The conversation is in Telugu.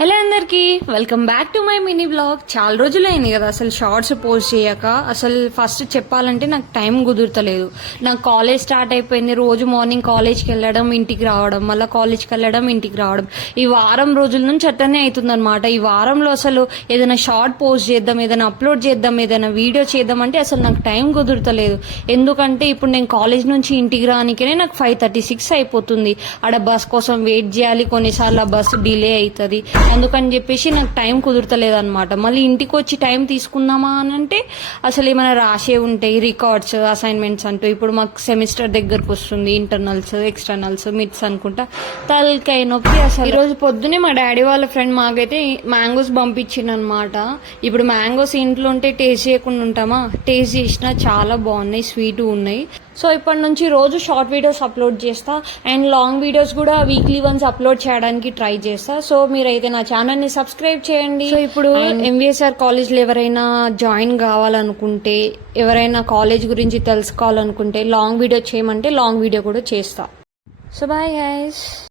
హలో అందరికి, welcome back to my mini blog. చాలా రోజులైంది కదా అసలు షార్ట్స్ పోస్ట్ చేయక. అసలు ఫస్ట్ చెప్పాలంటే నాకు టైం కుదురుతలేదు. నాకు కాలేజ్ స్టార్ట్ అయిపోయింది. రోజు మార్నింగ్ కాలేజ్కి వెళ్ళడం, ఇంటికి రావడం, మళ్ళీ కాలేజ్కి వెళ్ళడం, ఇంటికి రావడం. ఈ వారం రోజుల నుంచి అట్టనే అవుతుంది అనమాట. ఈ వారంలో అసలు ఏదైనా షార్ట్ పోస్ట్ చేద్దాం, ఏదైనా అప్లోడ్ చేద్దాం, ఏదైనా వీడియో చేద్దాం అంటే అసలు నాకు టైం కుదురుతలేదు. ఎందుకంటే ఇప్పుడు నేను కాలేజ్ నుంచి ఇంటికి రానికనే నాకు 5:36 అయిపోతుంది. ఆడ బస్ కోసం వెయిట్ చేయాలి, కొన్నిసార్లు ఆ బస్సు డిలే అవుతుంది. అందుకని చెప్పేసి నాకు టైం కుదురతలేదు అనమాట. మళ్ళీ ఇంటికి వచ్చి టైం తీసుకుందామా అని అంటే అసలు ఏమైనా రాసే ఉంటాయి, రికార్డ్స్, అసైన్మెంట్స్ అంటూ. ఇప్పుడు మాకు సెమిస్టర్ దగ్గరకు వస్తుంది, ఇంటర్నల్స్, ఎక్స్టర్నల్స్, మిడ్స్ అనుకుంటా. తలకాయ నొప్పి అసలు. ఈరోజు పొద్దునే మా డాడీ వాళ్ళ ఫ్రెండ్ మాకైతే మ్యాంగోస్ పంపించిందనమాట. ఇప్పుడు మ్యాంగోస్ ఇంట్లో ఉంటే టేస్ట్ చేయకుండా ఉంటామా? టేస్ట్ చేసినా చాలా బాగున్నాయి, స్వీట్ ఉన్నాయి. సో ఇప్పటి నుంచి రోజు షార్ట్ వీడియోస్ అప్లోడ్ చేస్తా అండ్ లాంగ్ వీడియోస్ కూడా వీక్లీ వన్స్ అప్లోడ్ చేయడానికి ట్రై చేస్తా. సో మీరైతే నా ఛానల్ ని సబ్స్క్రైబ్ చేయండి. సో ఇప్పుడు ఎంవిఎస్ఆర్ కాలేజ్ లో ఎవరైనా జాయిన్ కావాలనుకుంటే, ఎవరైనా కాలేజ్ గురించి తెలుసుకోవాలనుకుంటే లాంగ్ వీడియో చేయమంటే లాంగ్ వీడియో కూడా చేస్తా. So bye guys.